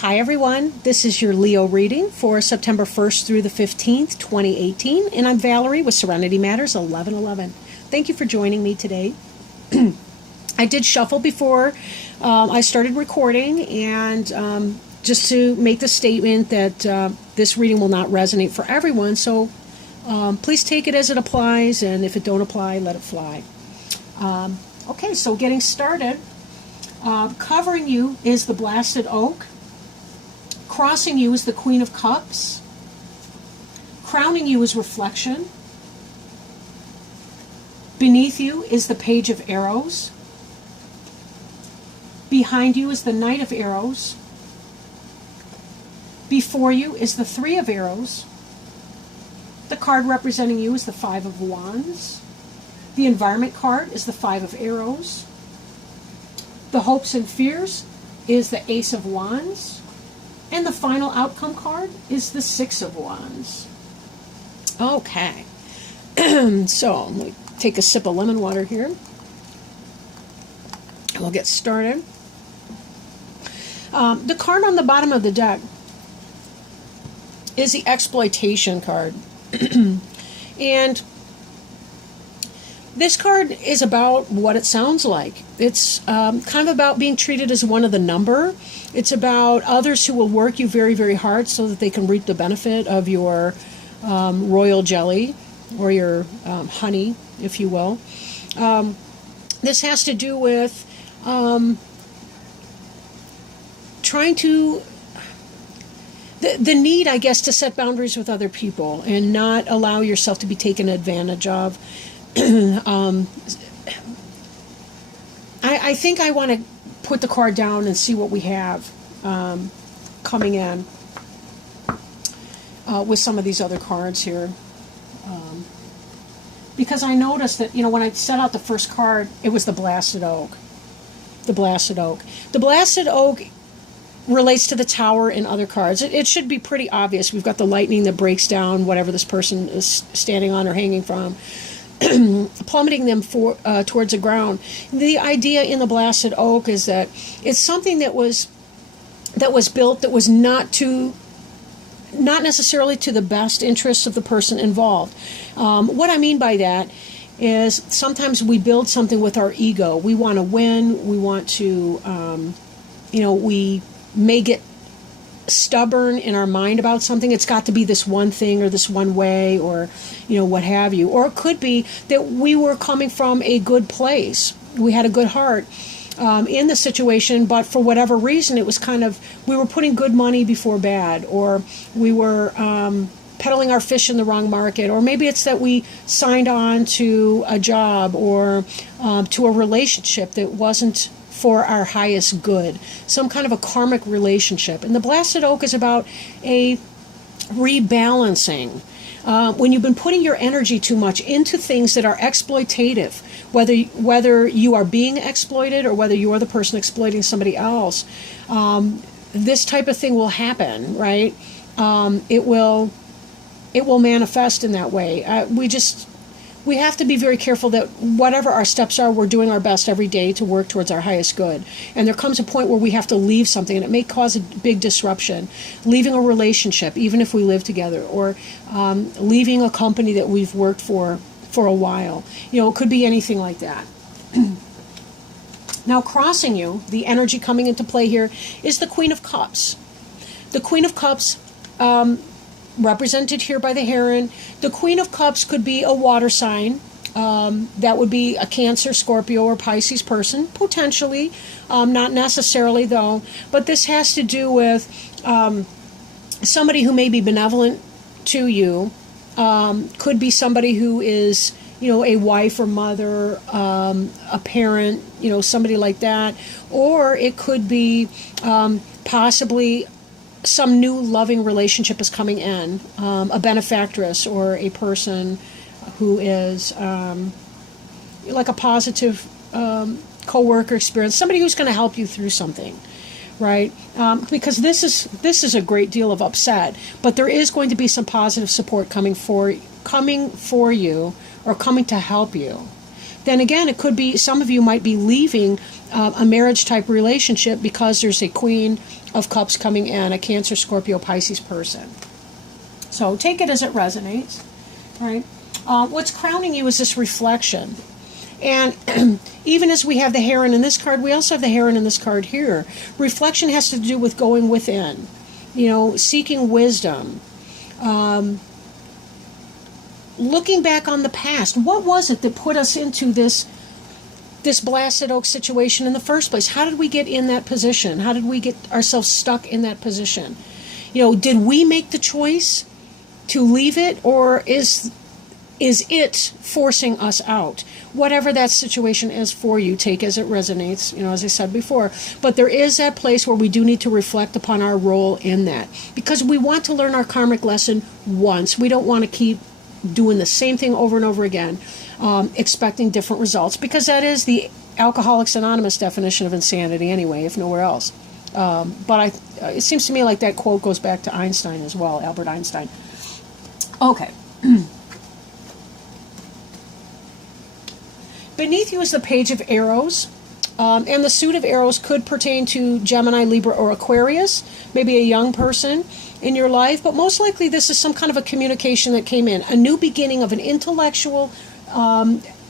Hi everyone, this is your Leo reading for September 1st through the 15th, 2018, and I'm Valerie with Serenity Matters 1111. Thank you for joining me today. I did shuffle before I started recording, and just to make the statement that this reading will not resonate for everyone, so please take it as it applies, and if it don't apply, let it fly. Okay, so getting started, covering you is the Blasted Oak. Crossing you is the Queen of Cups. Crowning you is Reflection. Beneath you is the Page of Arrows. Behind you is the Knight of Arrows. Before you is the Three of Arrows. The card representing you is the Five of Wands. The Environment card is the Five of Arrows. The Hopes and Fears is the Ace of Wands. And the final outcome card is the Six of Wands. Okay. So, let me take a sip of lemon water here. We'll get started. The card on the bottom of the deck is the Exploitation card. And this card is about what it sounds like. It's kind of about being treated as one of the number. It's about others who will work you very, very hard so that they can reap the benefit of your royal jelly or your honey, if you will. This has to do with trying to... The need, I guess, to set boundaries with other people and not allow yourself to be taken advantage of. I think I want to put the card down and see what we have coming in with some of these other cards here. Because I noticed that, when I set out the first card, it was the Blasted Oak. The Blasted Oak. The Blasted Oak relates to the Tower in other cards. It should be pretty obvious. We've got the lightning that breaks down whatever this person is standing on or hanging from, plummeting them towards the ground. The idea in the Blasted Oak is that it's something that was built that was not necessarily to the best interests of the person involved. What I mean by that is sometimes we build something with our ego. We want to win. We want to, we may get stubborn in our mind about something. It's got to be this one thing or this one way or, what have you. Or it could be that we were coming from a good place. We had a good heart in the situation, but for whatever reason, it was we were putting good money before bad, or we were peddling our fish in the wrong market, or maybe it's that we signed on to a job or to a relationship that wasn't for our highest good, some kind of a karmic relationship. And the Blasted Oak is about a rebalancing. When you've been putting your energy too much into things that are exploitative, whether you are being exploited or whether you are the person exploiting somebody else, this type of thing will happen, right? It will manifest in that way. We have to be very careful that whatever our steps are, we're doing our best every day to work towards our highest good. And there comes a point where we have to leave something, and it may cause a big disruption. Leaving a relationship, even if we live together, or leaving a company that we've worked for a while. It could be anything like that. Now, crossing you, the energy coming into play here, is the Queen of Cups. The Queen of Cups, represented here by the heron. The Queen of Cups could be a water sign. That would be a Cancer, Scorpio, or Pisces person, potentially. Not necessarily, though. But this has to do with somebody who may be benevolent to you. Could be somebody who is, a wife or mother, a parent, somebody like that. Or it could be possibly some new loving relationship is coming in, a benefactress or a person who is like a positive co-worker experience, somebody who's going to help you through something, right? Because this is a great deal of upset, but there is going to be some positive support coming for you or coming to help you. Then again, it could be some of you might be leaving a marriage type relationship because there's a Queen of Cups coming in, a Cancer, Scorpio, Pisces person. So take it as it resonates, right? What's crowning you is this reflection. And even as we have the Heron in this card, we also have the Heron in this card here. Reflection has to do with going within, seeking wisdom, looking back on the past. What was it that put us into this blasted oak situation in the first place? How did we get in that position? How did we get ourselves stuck in that position? Did we make the choice to leave it, or is it forcing us out? Whatever that situation is for you, take as it resonates, as I said before. But there is that place where we do need to reflect upon our role in that, because we want to learn our karmic lesson once. We don't want to keep doing the same thing over and over again, expecting different results, because that is the Alcoholics Anonymous definition of insanity anyway, if nowhere else. But it seems to me like that quote goes back to Einstein as well, Albert Einstein. Okay. Beneath you is the Page of Arrows, and the suit of arrows could pertain to Gemini, Libra, or Aquarius, maybe a young person in your life, but most likely this is some kind of a communication that came in, a new beginning of an intellectual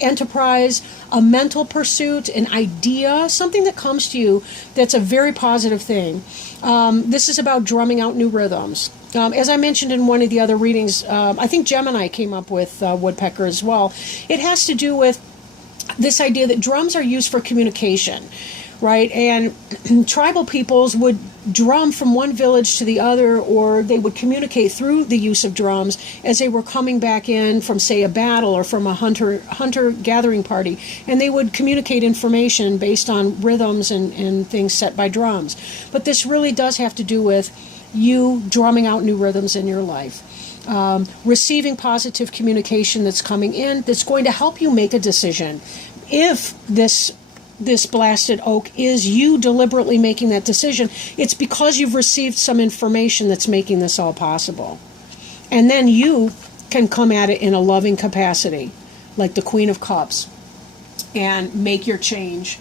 enterprise, a mental pursuit, an idea, something that comes to you that's a very positive thing. This is about drumming out new rhythms. As I mentioned in one of the other readings, I think Gemini came up with Woodpecker as well. It has to do with this idea that drums are used for communication, right? And tribal peoples would drum from one village to the other, or they would communicate through the use of drums as they were coming back in from, say, a battle or from a hunter-gathering party, and they would communicate information based on rhythms and things set by drums. But this really does have to do with you drumming out new rhythms in your life. Receiving positive communication that's coming in, that's going to help you make a decision. If this blasted oak is you deliberately making that decision, it's because you've received some information that's making this all possible. And then you can come at it in a loving capacity, like the Queen of Cups, and make your change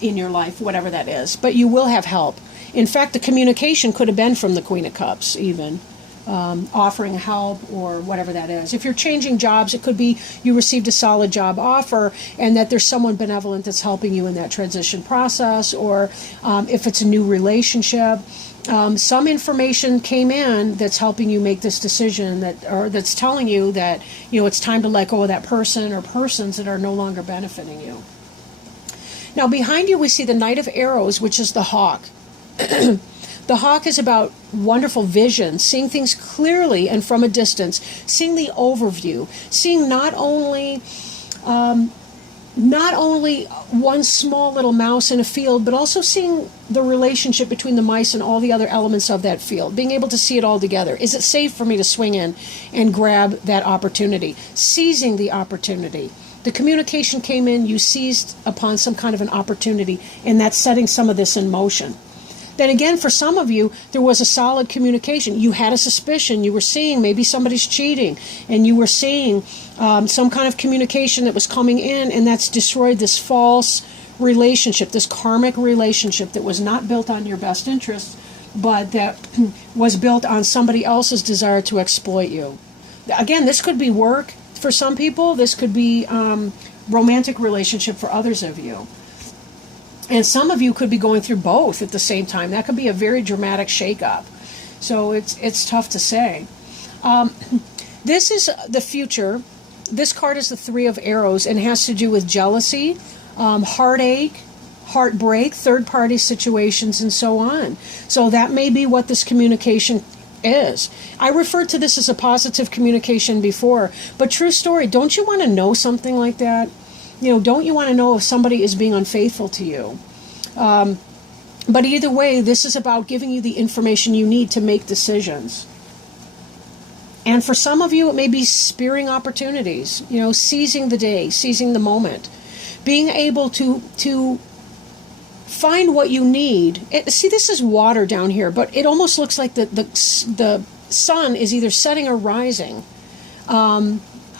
in your life, whatever that is. But you will have help. In fact, the communication could have been from the Queen of Cups, even. Offering help or whatever that is. If you're changing jobs, it could be you received a solid job offer and that there's someone benevolent that's helping you in that transition process, or if it's a new relationship, some information came in that's helping you make this decision, that's telling you that it's time to let go of that person or persons that are no longer benefiting you. Now behind you we see the Knight of Arrows, which is the hawk. The hawk is about wonderful vision, seeing things clearly and from a distance, seeing the overview, seeing not only one small little mouse in a field, but also seeing the relationship between the mice and all the other elements of that field, being able to see it all together. Is it safe for me to swing in and grab that opportunity? Seizing the opportunity. The communication came in, you seized upon some kind of an opportunity, and that's setting some of this in motion. Then again, for some of you, there was a solid communication. You had a suspicion. You were seeing maybe somebody's cheating, and you were seeing some kind of communication that was coming in, and that's destroyed this false relationship, this karmic relationship that was not built on your best interest, but that was built on somebody else's desire to exploit you. Again, this could be work for some people. This could be romantic relationship for others of you. And some of you could be going through both at the same time. That could be a very dramatic shakeup. So it's tough to say. This is the future. This card is the Three of Arrows and has to do with jealousy, heartache, heartbreak, third-party situations, and so on. So that may be what this communication is. I referred to this as a positive communication before, but true story, don't you want to know something like that? Don't you want to know if somebody is being unfaithful to you? But either way, this is about giving you the information you need to make decisions. And for some of you, it may be spearing opportunities, seizing the day, seizing the moment, being able to find what you need. See, this is water down here, but it almost looks like the sun is either setting or rising.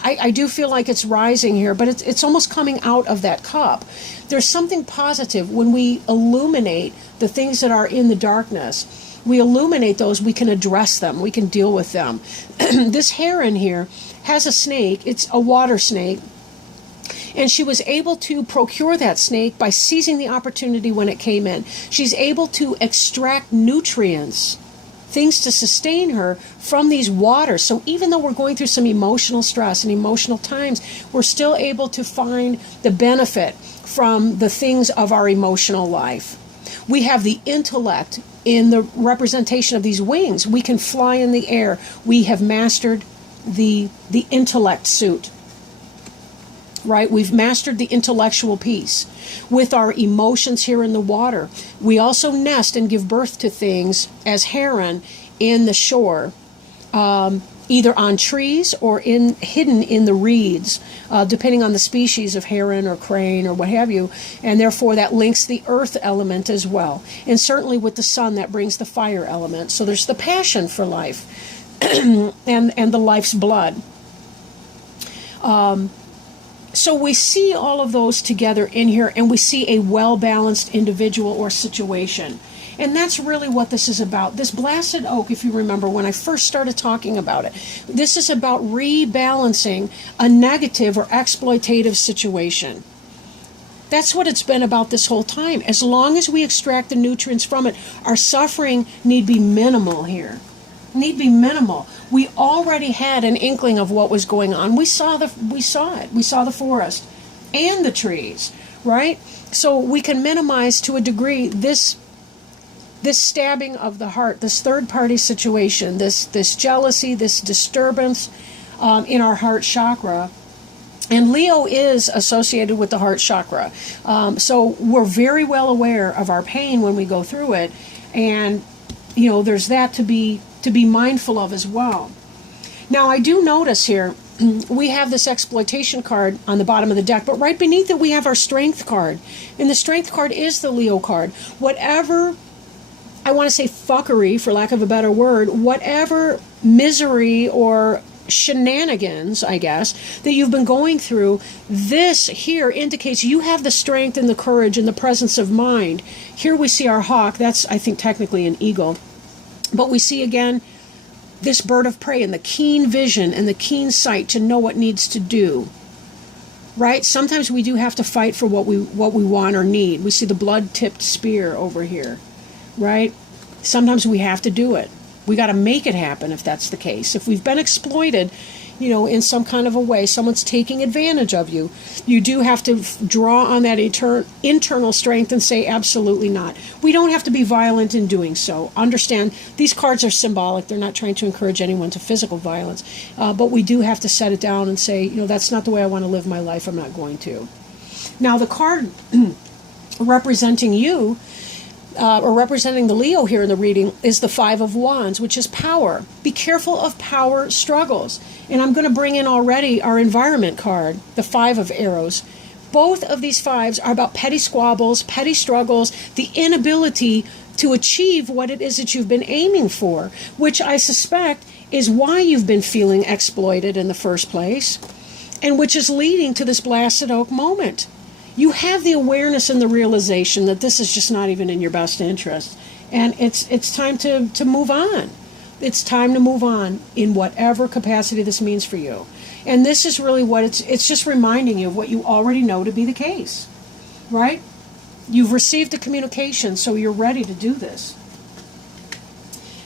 I do feel like it's rising here, but it's almost coming out of that cup. There's something positive when we illuminate the things that are in the darkness. We illuminate those, we can address them, we can deal with them. This heron here has a snake, it's a water snake, and she was able to procure that snake by seizing the opportunity when it came in. She's able to extract nutrients, things to sustain her from these waters. So even though we're going through some emotional stress and emotional times, we're still able to find the benefit from the things of our emotional life. We have the intellect in the representation of these wings. We can fly in the air. We have mastered the intellect suit. Right? We've mastered the intellectual piece. With our emotions here in the water, we also nest and give birth to things as heron in the shore, either on trees or hidden in the reeds, depending on the species of heron or crane or what have you. And therefore that links the earth element as well. And certainly with the sun, that brings the fire element. So there's the passion for life and the life's blood. So we see all of those together in here, and we see a well-balanced individual or situation. And that's really what this is about. This blasted oak, if you remember when I first started talking about it, this is about rebalancing a negative or exploitative situation. That's what it's been about this whole time. As long as we extract the nutrients from it, our suffering need be minimal here. Need be minimal. We already had an inkling of what was going on. We saw it. We saw the forest and the trees, right? So we can minimize to a degree this stabbing of the heart, this third party situation, this jealousy, this disturbance in our heart chakra. And Leo is associated with the heart chakra. So we're very well aware of our pain when we go through it. And, there's that to be mindful of as well. Now, I do notice here, we have this exploitation card on the bottom of the deck, but right beneath it we have our strength card. And the strength card is the Leo card. Whatever, I want to say fuckery, for lack of a better word, whatever misery or shenanigans, I guess, that you've been going through, this here indicates you have the strength and the courage and the presence of mind. Here we see our hawk. That's, I think, technically an eagle. But we see again this bird of prey and the keen vision and the keen sight to know what needs to do. Right? Sometimes we do have to fight for what we want or need. We see the blood-tipped spear over here. Right? Sometimes we have to do it. We got to make it happen if that's the case. If we've been exploited, in some kind of a way, someone's taking advantage of you, you do have to draw on that internal strength and say, absolutely not. We don't have to be violent in doing so. Understand, these cards are symbolic. They're not trying to encourage anyone to physical violence. But we do have to set it down and say, that's not the way I want to live my life. I'm not going to. Now, the card representing you, or representing the Leo here in the reading, is the Five of Wands, which is power. Be careful of power struggles. And I'm going to bring in already our environment card, the Five of Arrows. Both of these fives are about petty squabbles, petty struggles, the inability to achieve what it is that you've been aiming for, which I suspect is why you've been feeling exploited in the first place, and which is leading to this blasted oak moment. You have the awareness and the realization that this is just not even in your best interest. And it's time to move on. It's time to move on in whatever capacity this means for you. And this is really what it's just reminding you of what you already know to be the case. Right? You've received the communication, so you're ready to do this.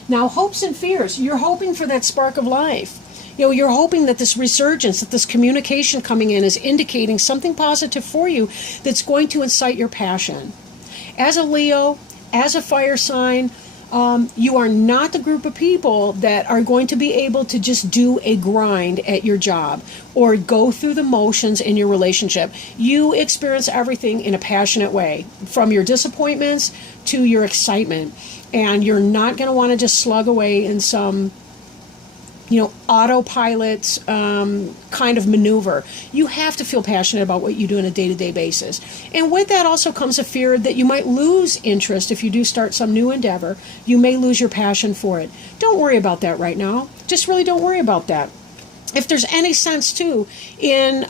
Now, hopes and fears. You're hoping for that spark of life. You're hoping that this resurgence, that this communication coming in is indicating something positive for you that's going to incite your passion. As a Leo, as a fire sign, you are not the group of people that are going to be able to just do a grind at your job or go through the motions in your relationship. You experience everything in a passionate way, from your disappointments to your excitement. And you're not going to want to just slug away in some autopilot kind of maneuver. You have to feel passionate about what you do on a day-to-day basis. And with that also comes a fear that you might lose interest if you do start some new endeavor. You may lose your passion for it. Don't worry about that right now. Just really don't worry about that. if there's any sense too in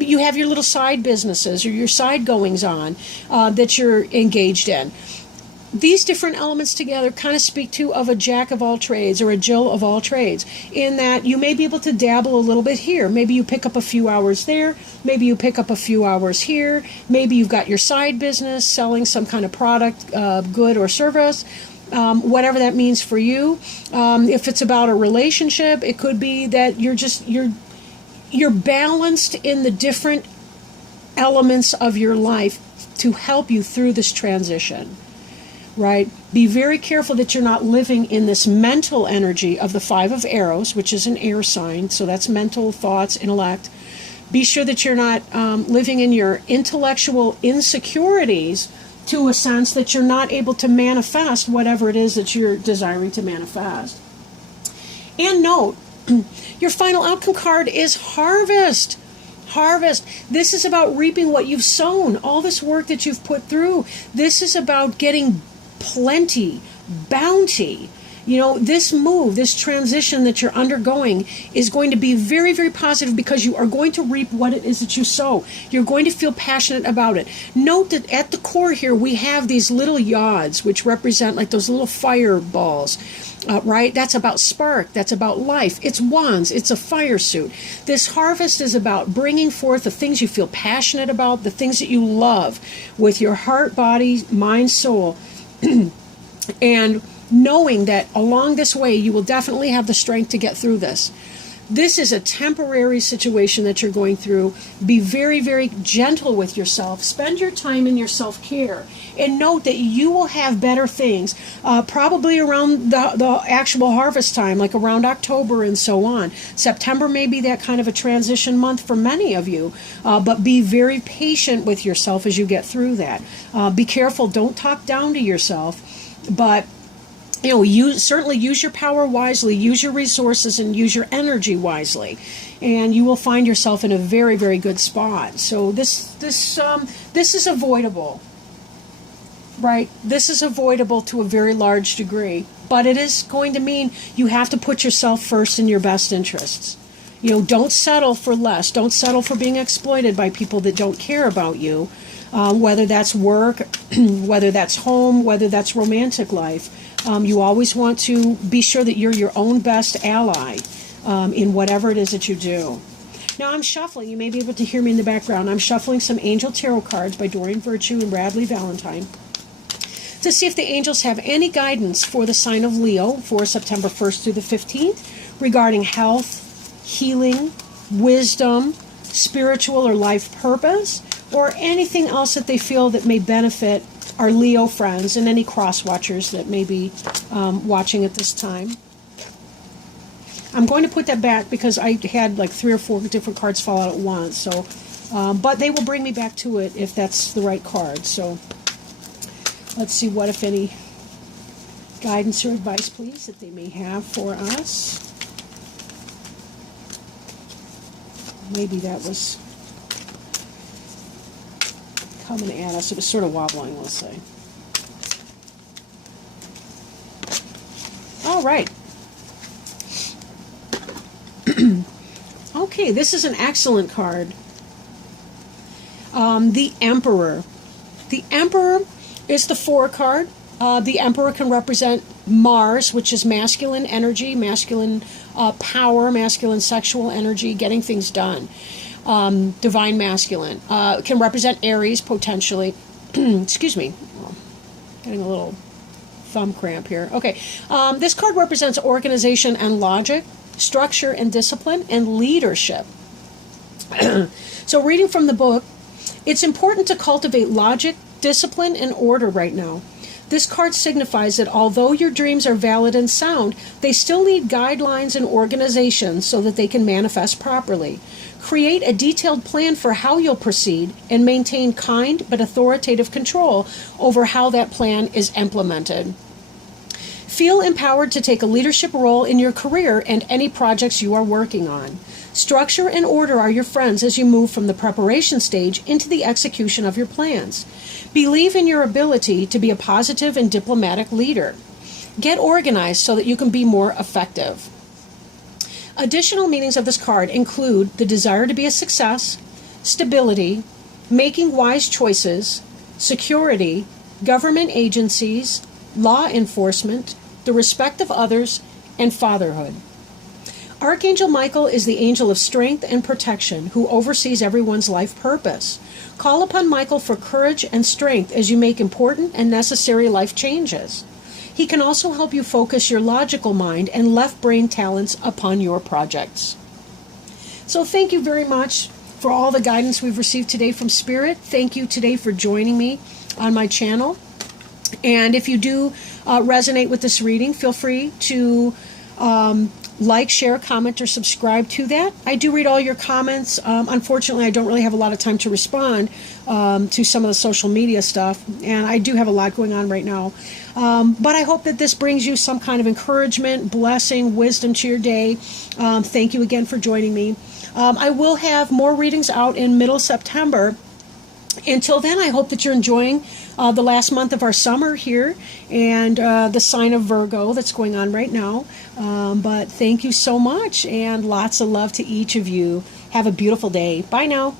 you have your little side businesses or your side goings on that you're engaged in, these different elements together kind of speak to of a jack of all trades or a Jill of all trades, in that you may be able to dabble a little bit here. Maybe you pick up a few hours there. Maybe you pick up a few hours here. Maybe you've got your side business selling some kind of product, good or service. Whatever that means for you. If it's about a relationship, it could be that you're balanced in the different elements of your life to help you through this transition. Right? Be very careful that you're not living in this mental energy of the Five of Arrows, which is an air sign. So that's mental, thoughts, intellect. Be sure that you're not living in your intellectual insecurities to a sense that you're not able to manifest whatever it is that you're desiring to manifest. And note, your final outcome card is Harvest. Harvest. This is about reaping what you've sown, all this work that you've put through. This is about getting plenty, bounty. You know, this move, this transition that you're undergoing is going to be very, very positive because you are going to reap what it is that you sow. You're going to feel passionate about it. Note that at the core here, we have these little yods, which represent like those little fireballs, right? That's about spark. That's about life. It's wands. It's a fire suit. This harvest is about bringing forth the things you feel passionate about, the things that you love with your heart, body, mind, soul, and knowing that along this way you will definitely have the strength to get through this. This is a temporary situation that you're going through. Be very, very gentle with yourself. Spend your time in your self-care. And note that you will have better things, probably around the actual harvest time, like around October and so on. September may be that kind of a transition month for many of you, but be very patient with yourself as you get through that. Be careful. Don't talk down to yourself, but you certainly use your power wisely, use your resources, and use your energy wisely, and you will find yourself in a very, very good spot. So this is avoidable, right? This is avoidable to a very large degree, but it is going to mean you have to put yourself first in your best interests. Don't settle for less. Don't settle for being exploited by people that don't care about you, whether that's work, whether that's home, whether that's romantic life. You always want to be sure that you're your own best ally in whatever it is that you do. Now I'm shuffling. You may be able to hear me in the background. I'm shuffling some Angel Tarot cards by Doreen Virtue and Bradley Valentine to see if the angels have any guidance for the sign of Leo for September 1st through the 15th regarding health, healing, wisdom, spiritual or life purpose, or anything else that they feel that may benefit our Leo friends and any cross watchers that may be watching at this time. I'm going to put that back because I had like 3 or 4 different cards fall out at once. So, but they will bring me back to it if that's the right card. So let's see what, if any, guidance or advice, please, that they may have for us. Maybe that was coming at us. It was sort of wobbling, we'll say. All right. Okay, this is an excellent card. The Emperor. The Emperor is the 4 card. The Emperor can represent Mars, which is masculine energy, masculine power, masculine sexual energy, getting things done. Divine masculine. Can represent Aries, potentially. Excuse me. Getting a little thumb cramp here. Okay. This card represents organization and logic, structure and discipline, and leadership. So reading from the book, it's important to cultivate logic, discipline, and order right now. This card signifies that although your dreams are valid and sound, they still need guidelines and organization so that they can manifest properly. Create a detailed plan for how you'll proceed and maintain kind but authoritative control over how that plan is implemented. Feel empowered to take a leadership role in your career and any projects you are working on. Structure and order are your friends as you move from the preparation stage into the execution of your plans. Believe in your ability to be a positive and diplomatic leader. Get organized so that you can be more effective. Additional meanings of this card include the desire to be a success, stability, making wise choices, security, government agencies, law enforcement, the respect of others, and fatherhood. Archangel Michael is the angel of strength and protection who oversees everyone's life purpose. Call upon Michael for courage and strength as you make important and necessary life changes. He can also help you focus your logical mind and left brain talents upon your projects. So thank you very much for all the guidance we've received today from Spirit. Thank you today for joining me on my channel. And if you do resonate with this reading, feel free to like, share, comment, or subscribe to that. I do read all your comments. Unfortunately, I don't really have a lot of time to respond to some of the social media stuff, and I do have a lot going on right now. But I hope that this brings you some kind of encouragement, blessing, wisdom to your day. Thank you again for joining me. I will have more readings out in middle September. Until then, I hope that you're enjoying the last month of our summer here and the sign of Virgo that's going on right now. But thank you so much, and lots of love to each of you. Have a beautiful day. Bye now.